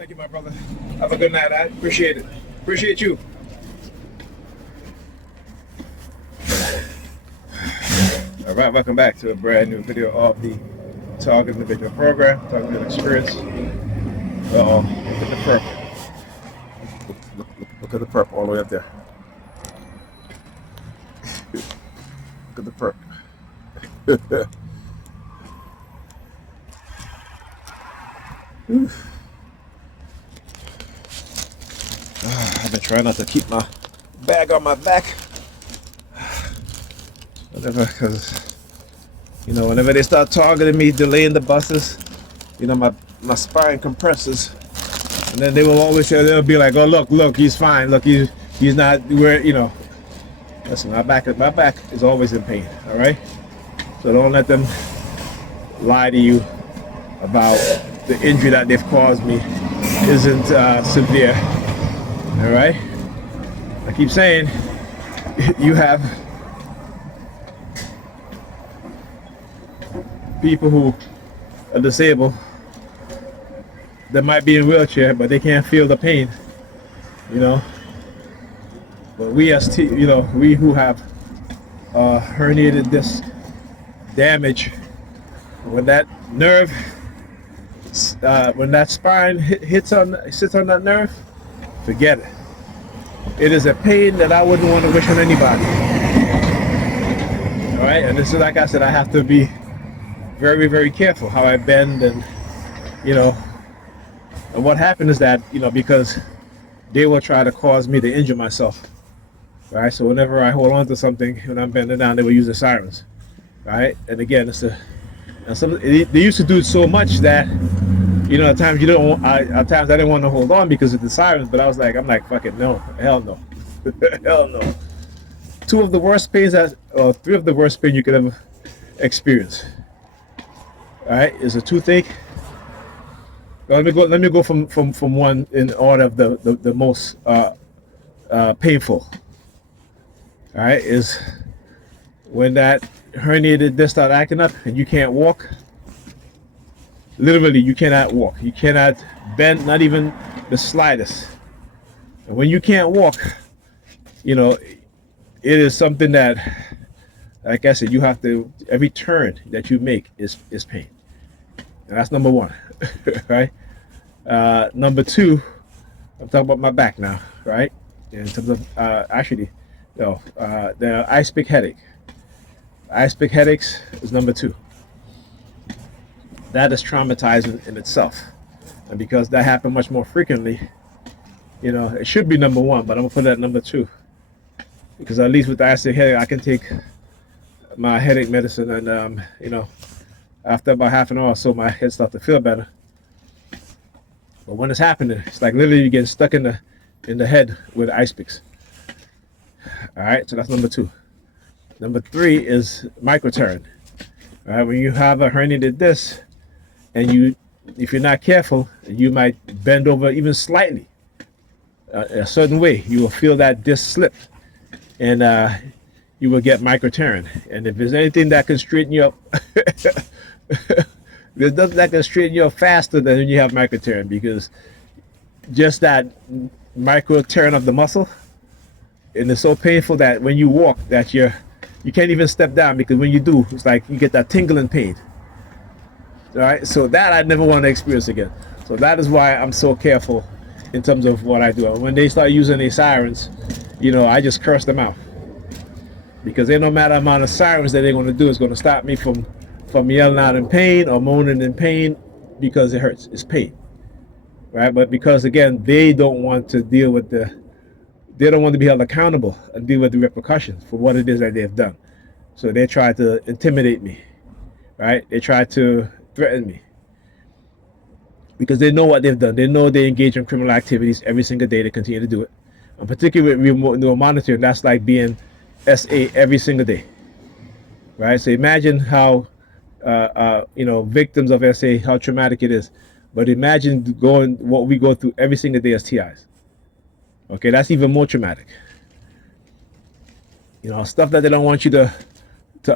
Thank you, my brother. Have a good night. I appreciate it. Appreciate you. All right, welcome back to a brand new video of the Target Individual Program, Target Experience. Look at the purple. Look at the purple all the way up there. Look at the purple. I've been trying not to keep my bag on my back. Whatever, because, you know, whenever they start targeting me, delaying the buses, you know, my spine compresses. And then they will always say, they'll be like, oh, look, he's fine. Look, he's not, where, you know. Listen, my back is always in pain, all right? So don't let them lie to you about the injury that they've caused me isn't severe, all right? I keep saying, you have people who are disabled that might be in a wheelchair, but they can't feel the pain, you know? But we we who have herniated disc damage, when that nerve, when that spine sits on that nerve, forget it. It is a pain that I wouldn't want to wish on anybody. All right, and this is, like I said, I have to be very, very careful how I bend, and you know, and what happened is that, you know, because they will try to cause me to injure myself. Right, so whenever I hold on to something when I'm bending down, they will use the sirens. Right, and again, they used to do it so much that, you know, at times at times I didn't want to hold on because of the sirens, but I'm like, fuck it, no, hell no, hell no. Three of the worst pains you could ever experience. All right, is a toothache. Let me go from one in order of the most painful. All right, is when that herniated disc start acting up and you can't walk. Literally, you cannot walk. You cannot bend, not even the slightest. And when you can't walk, you know, it is something that, like I said, you have to, every turn that you make is pain. And that's number one, right? Number two, I'm talking about my back now, right? In terms of the ice pick headache. Ice pick headaches is number two. That is traumatizing in itself. And because that happened much more frequently, you know, it should be number one, but I'm gonna put that at number two. Because at least with the ice pick headache, I can take my headache medicine, and you know, after about half an hour or so, my head starts to feel better. But when it's happening, it's like literally you get stuck in the head with ice picks. All right, so that's number two. Number three is microtearing. All right, when you have a herniated disc, and if you're not careful, you might bend over even slightly a certain way. You will feel that disc slip, and you will get microtearing. And if there's anything that can straighten you up, there's nothing that can straighten you up faster than when you have microtearing, because just that micro tearing of the muscle, and it's so painful that when you walk, that you can't even step down, because when you do, it's like you get that tingling pain. All right, so that I never want to experience again. So that is why I'm so careful in terms of what I do. When they start using these sirens, you know, I just curse them out, because they no matter amount of sirens that they're going to do is going to stop me from yelling out in pain or moaning in pain, because it hurts. It's pain, right? But because again, they don't want to deal with they don't want to be held accountable and deal with the repercussions for what it is that they've done. So they try to intimidate me, right? They try to threaten me, because they know what they've done. They know they engage in criminal activities every single day. They continue to do it. And particularly with remote neural monitoring, that's like being SA every single day, right? So imagine how, you know, victims of SA, how traumatic it is. But imagine what we go through every single day as TIs. Okay, that's even more traumatic. You know, stuff that they don't want you to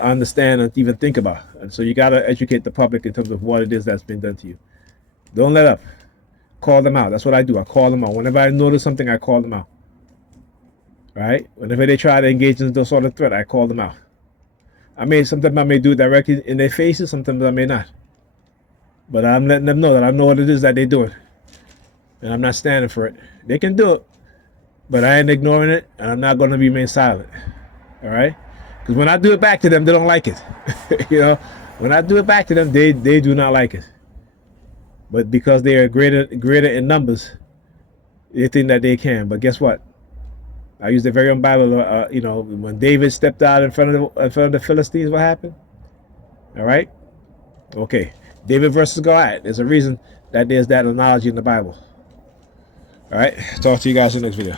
understand and even think about. And so you got to educate the public in terms of what it is that's been done to you. Don't let up. call them out. That's what I do. I call them out. Whenever I notice something, I call them out. Right? Whenever they try to engage in some sort of threat, I call them out. Sometimes I may do it directly in their faces, sometimes I may not. But I'm letting them know that I know what it is that they're doing. And I'm not standing for it. They can do it, but I ain't ignoring it, and I'm not going to remain silent. All right? Because when I do it back to them, they don't like it. You know, when I do it back to them, they do not like it. But because they are greater in numbers, they think that they can. But guess what? I use the very own Bible. You know, when David stepped out in front of the Philistines, what happened? All right? Okay. David versus Goliath. There's a reason that there's that analogy in the Bible. All right. Talk to you guys in the next video.